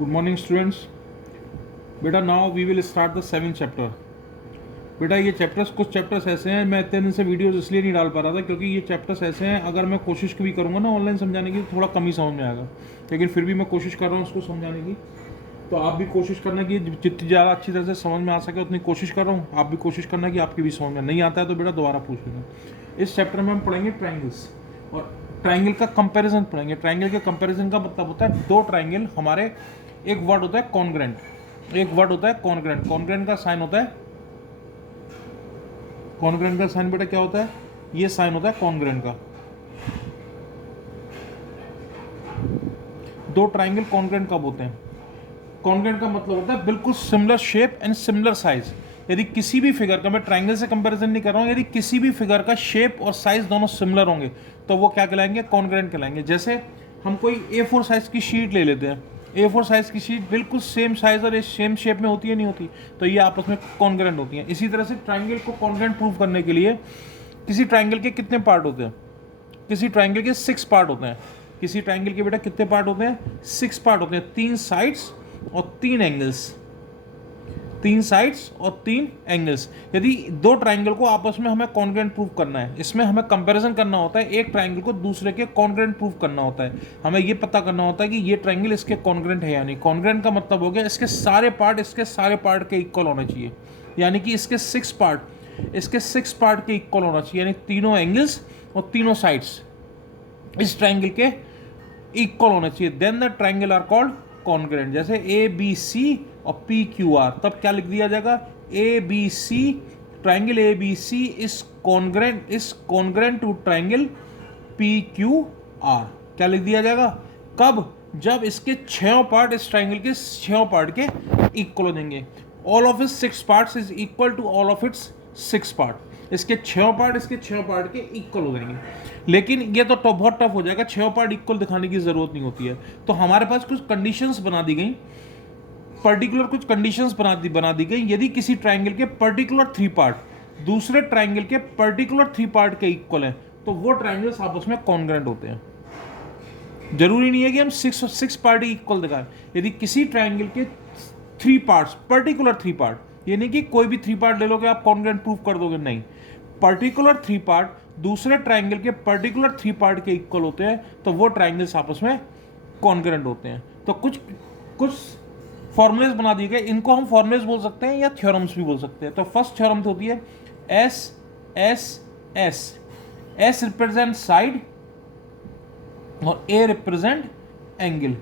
Good morning students. बेटा now we will start the 7th chapter. बेटा ये chapters कुछ चैप्टर्स ऐसे हैं, मैं इतने दिन से वीडियोस इसलिए नहीं डाल पा रहा था क्योंकि ये चैप्टर्स ऐसे हैं अगर मैं कोशिश भी करूँगा ना ऑनलाइन समझाने की तो थोड़ा कम ही समझ में आएगा, लेकिन फिर भी मैं कोशिश कर रहा हूँ उसको समझाने की। तो आप भी कोशिश करना कि जितनी ज़्यादा अच्छी तरह से समझ में आ सके उतनी कोशिश कर रहा हूँ। आप भी कोशिश करना कि आपकी भी समझ में नहीं आता है तो बेटा दोबारा पूछ लेना। इस चैप्टर में हम पढ़ेंगे ट्राइंगल्स और ट्राइंगल का कंपैरिजन पढ़ेंगे। ट्राइंगल के कंपैरिजन का मतलब होता है दो ट्राइंगल हमारे, एक वर्ड होता है कॉन्ग्रेंट, एक वर्ड होता है कॉन्ग्रेंट। कॉन्ग्रेंट का साइन होता है, कॉन्ग्रेंट का साइन बेटा क्या होता है, ये साइन होता है कॉन्ग्रेंट का। दो ट्राइंगल कॉन्ग्रेंट कब होते हैं? कॉन्ग्रेंट का मतलब होता है बिल्कुल similar shape and similar size. यदि किसी भी फिगर का, मैं ट्राइंगल से कंपैरिजन नहीं कर रहा हूँ, यदि किसी भी फिगर का शेप और साइज दोनों सिमिलर होंगे तो वो क्या कहलाएंगे? कॉन्ग्रेंट कहलाएंगे। जैसे हम कोई A4 साइज की शीट ले लेते हैं, A4 साइज की शीट बिल्कुल सेम साइज और सेम शेप में होती है नहीं होती, तो ये आपस में कॉन्ग्रेंट होती हैं। इसी तरह से ट्राइंगल को कॉन्ग्रेंट प्रूव करने के लिए किसी ट्राइंगल के कितने पार्ट होते हैं? किसी ट्राइंगल के 6 पार्ट होते हैं। किसी ट्राइंगल के बेटा कितने पार्ट होते हैं? 6 पार्ट होते हैं। 3 साइड्स और 3 एंगल्स, 3 साइड्स और 3 एंगल्स। यदि दो ट्राइंगल को आपस में हमें कॉन्ग्रेंट प्रूव करना है, इसमें हमें कंपैरिजन करना होता है, एक ट्राइंगल को दूसरे के कॉन्ग्रेंट प्रूव करना होता है। हमें ये पता करना होता है कि ये ट्राइंगल इसके कॉन्ग्रेंट है या नहीं। कॉन्ग्रेंट का मतलब हो गया इसके सारे पार्ट के इक्वल होने चाहिए, यानी कि इसके 6 पार्ट के इक्वल होना चाहिए, यानी तीनों एंगल्स और तीनों साइड्स इस ट्राइंगल के इक्वल होना चाहिए। Then the triangle are called congruent. जैसे ABC और PQR, तब क्या लिख दिया जाएगा? ABC, triangle ABC is congruent to triangle PQR। क्या लिख दिया जाएगा? कब? जब इसके 6 पार्ट इस ट्राइंगल के 6 पार्ट के इक्वल हो जाएंगे। All of its 6 parts is equal to all of its 6 part. इसके 6 पार्ट इसके 6 पार्ट के इक्वल हो जाएंगे। लेकिन ये तो बहुत टफ हो जाएगा, 6 पार्ट इक्वल दिखाने की जरूरत नहीं होती है। तो हमारे पास कुछ कंडीशंस बना दी गई, पर्टिकुलर कुछ कंडीशंस बना दी गई। यदि किसी ट्राइंगल के पर्टिकुलर 3 पार्ट दूसरे ट्राइंगल के पर्टिकुलर 3 पार्ट के इक्वल है तो वो ट्राइंगल्स आपस में कॉन्ग्रेंट होते हैं। जरूरी नहीं है कि हम 6 पार्ट ही इक्वल दिखाएं। यदि किसी ट्राइंगल के 3 पार्ट्स, पर्टिकुलर 3 पार्ट, ये नहीं कि कोई भी 3 पार्ट ले लोगे आप कॉन्ग्रेंट प्रूव कर दोगे, नहीं। पर्टिकुलर 3 पार्ट दूसरे ट्राइंगल के पर्टिकुलर 3 पार्ट के इक्वल होते हैं तो वो ट्राइंगल्स आपस में कॉन्ग्रेंट होते हैं। तो कुछ फॉर्मुलेस बना दिए गए, इनको हम फॉर्मुलेस बोल सकते हैं या थ्योरम्स भी बोल सकते हैं। तो फर्स्ट थ्योरम होती है S रिप्रेजेंट साइड और A represent angle.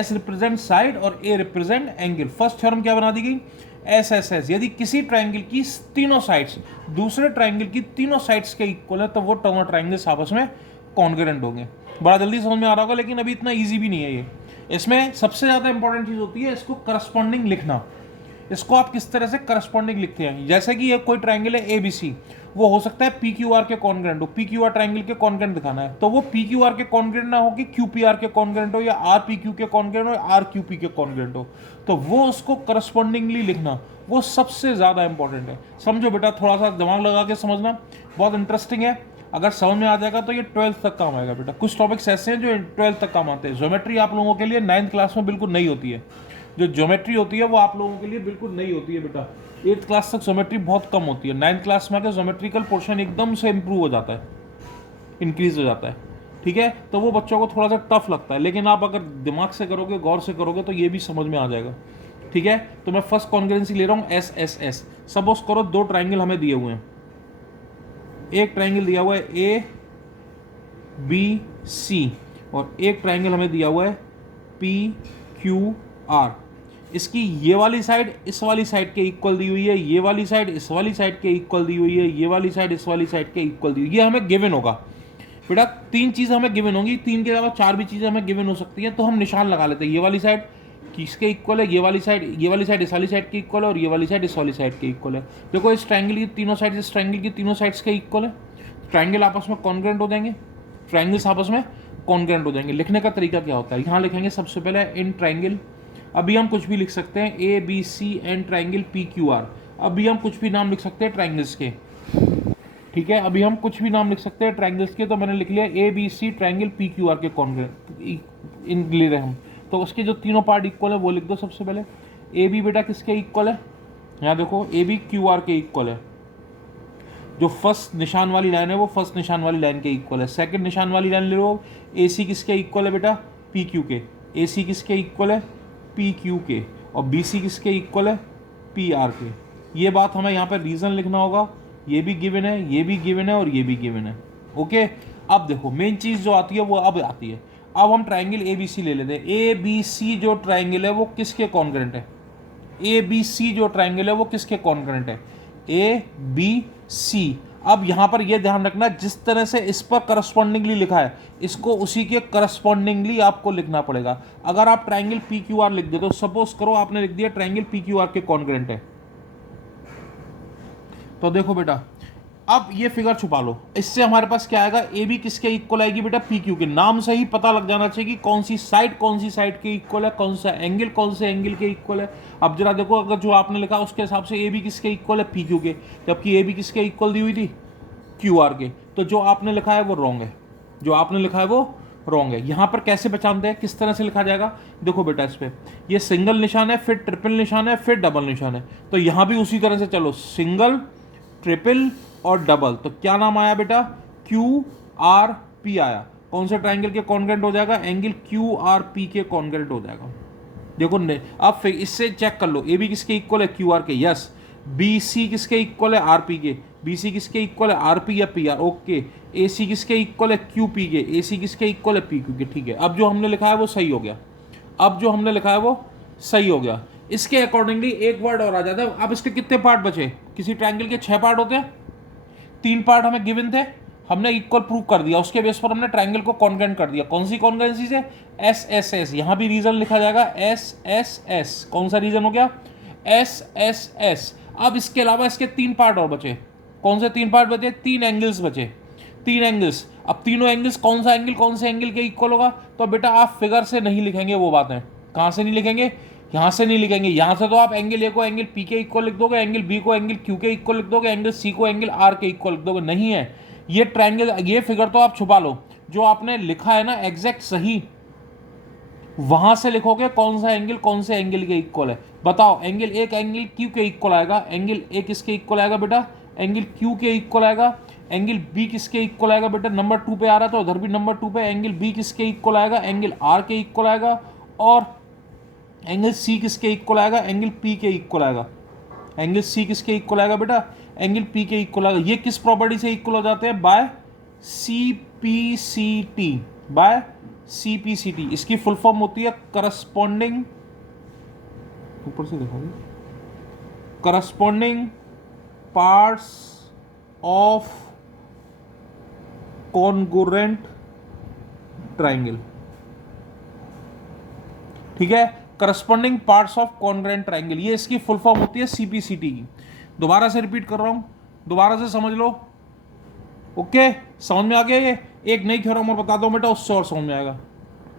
S represent side और A represent angle. First theorem क्या बना दी गई? S। यदि किसी ट्राइंगल की तीनों साइड्स दूसरे ट्राइंगल की तीनों साइड्स के इक्वल है तो वो दोनों ट्राइंगल्स आपस में कॉन्ग्रेंट होंगे। बड़ा जल्दी समझ में आ रहा होगा, लेकिन अभी इतना इजी भी नहीं है ये। इसमें सबसे ज्यादा इंपॉर्टेंट चीज होती है इसको करस्पॉन्डिंग लिखना। इसको आप किस तरह से करस्पॉन्डिंग लिखते हैं? जैसे कि ये कोई ट्राइंगल है ABC, वो हो सकता है PQR के कॉन्ग्रेंट हो। PQR ट्राइंगल के कॉन्ग्रेंट दिखाना है तो वो PQR के कॉन्ग्रेंट ना हो कि QPR के कॉन्ग्रेंट हो, या RPQ के कॉन्ग्रेंट हो, या RQP के कॉन्ग्रेंट हो। तो वो उसको करस्पॉन्डिंगली लिखना वो सबसे ज्यादा इंपॉर्टेंट है। समझो बेटा, थोड़ा सा दिमाग लगा के समझना, बहुत इंटरेस्टिंग है। अगर समझ में आ जाएगा तो ये 12th तक काम आएगा बेटा। कुछ टॉपिक्स ऐसे हैं जो 12th तक काम आते हैं। ज्योमेट्री आप लोगों के लिए 9th क्लास में बिल्कुल नहीं होती है। जो ज्योमेट्री होती है वो आप लोगों के लिए बिल्कुल नहीं होती है बेटा। 8th क्लास तक ज्योमेट्री बहुत कम होती है। 9th क्लास में आकर ज्योमेट्रिकल पोर्शन एकदम से इंप्रूव हो जाता है, इंक्रीज हो जाता है। ठीक है, तो वो बच्चों को थोड़ा सा टफ लगता है, लेकिन आप अगर दिमाग से करोगे, गौर से करोगे तो ये भी समझ में आ जाएगा। ठीक है, तो मैं फर्स्ट कॉन्ग्रेंसी ले रहा हूँ S। सपोज करो दो ट्राइंगल हमें दिए हुए हैं। एक ट्राइंगल दिया हुआ है ABC और एक ट्राइंगल हमें दिया हुआ है PQR। इसकी ये वाली साइड इस वाली साइड के इक्वल दी हुई है, ये वाली साइड इस वाली साइड के इक्वल दी हुई है, ये वाली साइड इस वाली साइड के इक्वल दी हुई है। ये हमें गिवन होगा बेटा। 3 चीज़ हमें गिवन होंगी, 3 के अलावा 4 भी चीज़ें हमें गिवन हो सकती हैं। तो हम निशान लगा लेते हैं, ये वाली साइड किसके इक्वल है, ये वाली साइड इस वाली साइड के इक्वल है, और ये वाली साइड इस वाली साइड के इक्वल है। देखो इस ट्राइंगल की तीनों साइड इस ट्राइंगल की तीनों साइड्स के इक्वल है। ट्राइंगल आपस में कॉन्ग्रेंट हो जाएंगे, ट्राइंगल्स आपस में कॉन्ग्रेंट हो जाएंगे। लिखने का तरीका क्या होता है? यहाँ लिखेंगे सबसे पहले इन ट्राइंगल, अभी हम कुछ भी लिख सकते हैं ABC एंड ट्राइंगल PQR। अभी हम कुछ भी नाम लिख सकते हैं ट्राइंगल्स के। ठीक है, अभी हम कुछ भी नाम लिख सकते हैं ट्राइंगल्स के। तो मैंने लिख लिया ABC ट्राइंगल PQR के कॉन्ग्रेंट इन ले रहे हम। तो उसके जो तीनों पार्ट इक्वल है वो लिख दो सबसे पहले। ए बी बेटा किसके इक्वल है, यहाँ देखो ए बी क्यू आर के इक्वल है। जो फर्स्ट निशान वाली लाइन है वो फर्स्ट निशान वाली लाइन के इक्वल है। सेकंड निशान वाली लाइन ले लो, ए सी किसके इक्वल है बेटा, पी क्यू के। ए सी किसके इक्वल है, पी क्यू के। और बी सी किसके इक्वल है, पी आर के। ये बात हमें यहाँ पर रीज़न लिखना होगा, ये भी गिवन है, ये भी गिवन है और ये भी गिवन है। ओके, अब देखो मेन चीज़ जो आती है वो अब आती है। अब हम ट्राइंगल ए बी सी ले लेते हैं। ए बी सी जो ट्राइंगल है वो किसके कॉन्ग्रेंट है, ए बी सी जो ट्राइंगल है वो किसके कॉन्ग्रेंट है, ए बी सी। अब यहां पर यह ध्यान रखना, जिस तरह से इस पर करस्पॉन्डिंगली लिखा है इसको उसी के करस्पॉन्डिंगली आपको लिखना पड़ेगा। अगर आप ट्राइंगल पी क्यू आर लिख दे तो सपोज करो आपने लिख दिया ट्राइंगल पी क्यू आर के कॉन्ग्रेंट है, तो देखो बेटा अब ये फिगर छुपा लो, इससे हमारे पास क्या आएगा, ए बी किसके इक्वल आएगी बेटा, पी क्यू के। नाम से ही पता लग जाना चाहिए कि कौन सी साइड के इक्वल है, कौन सा एंगल कौन से एंगल के इक्वल है। अब जरा देखो, अगर जो आपने लिखा उसके हिसाब से ए बी किसके इक्वल है, पी क्यू के, जबकि ए बी किसके इक्वल दी हुई थी, क्यू आर के। तो जो आपने लिखा है वो रॉन्ग है, जो आपने लिखा है वो रॉन्ग है। यहां पर कैसे पहचानते हैं, किस तरह से लिखा जाएगा, देखो बेटा इस पे ये सिंगल निशान है, फिर ट्रिपल निशान है, फिर डबल निशान है। तो यहां भी उसी तरह से चलो, सिंगल ट्रिपल और डबल। तो क्या नाम आया बेटा, क्यू आर पी आया। कौन से ट्राइंगल के कॉन्ग्रेंट हो जाएगा, एंगल क्यू आर पी के कॉन्ग्रेंट हो जाएगा। देखो अब फिर इससे चेक कर लो, ए बी किसके इक्वल है, क्यू आर के, यस। बी सी किसके इक्वल है, आर पी के। बी सी किसके इक्वल है, आर पी या पी आर, ओके। ए सी किसके इक्वल है, क्यू पी के। ए सी किसके इक्वल है, पी क्यू के, ठीक है। अब जो हमने लिखा है वो सही हो गया, अब जो हमने लिखा है वो सही हो गया। इसके अकॉर्डिंगली एक वर्ड और आ जाता है। अब इसके कितने पार्ट बचे, किसी ट्राइंगल के 6 पार्ट होते हैं, 3 पार्ट हमें गिवन थे, हमने इक्वल प्रूव कर दिया, उसके बेस पर हमने ट्राइंगल को कॉन्ग्रेंट कर दिया। कौन सी कॉन्ग्रेंसी से, एस एस एस। यहां भी रीजन लिखा जाएगा एस एस एस। कौन सा रीजन हो गया, एस एस एस। अब इसके अलावा इसके 3 पार्ट और बचे। कौन से 3 पार्ट बचे, 3 एंगल्स बचे, 3 एंगल्स। अब तीनों एंगल्स कौन सा एंगल कौन से एंगल के इक्वल होगा, तो बेटा आप फिगर से नहीं लिखेंगे वो बातें। कहां से नहीं लिखेंगे, यहां से नहीं लिखेंगे। यहां से तो आप एंगल ए को एंगल पी के इक्वल लिख दोगे, एंगल बी को एंगल क्यू के इक्वल लिख दोगे, एंगल सी को एंगल आर के इक्वल लिख दोगे। नहीं है ये ट्रायंगल, ये फिगर तो आप छुपा लो। जो आपने लिखा है ना एग्जैक्ट सही, वहां से लिखोगे कौन सा एंगल कौन से एंगल के इक्वल है। बताओ, एंगल एक एंगल क्यू के इक्वल आएगा, एंगल ए किसके इक्वल आएगा बेटा, एंगल क्यू के इक्वल आएगा। एंगल बी किसके इक्वल आएगा बेटा, नंबर 2 पे आ रहा है तो उधर भी नंबर 2 पे एंगल बी किसके इक्वल आएगा, एंगल आर के इक्वल आएगा। और एंगल सी किसके इक्वल आएगा, एंगल पी के इक्वल आएगा। एंगल सी किसके इक्वल आएगा बेटा, एंगल पी के इक्वल आएगा। ये किस प्रॉपर्टी से इक्वल हो जाते हैं, बाय CPCT, बाय CPCT। इसकी फुल फॉर्म होती है करस्पॉन्डिंग, ऊपर से देखोगे, corresponding parts of congruent triangle. ठीक है, corresponding parts of congruent triangle, ये इसकी फुल फॉर्म होती है CPCT की। दोबारा से रिपीट कर रहा हूं, दोबारा से समझ लो। ओके, समझ में आ गया। ये एक नई थ्योरम और बता दो बेटा, उससे और समझ में आएगा।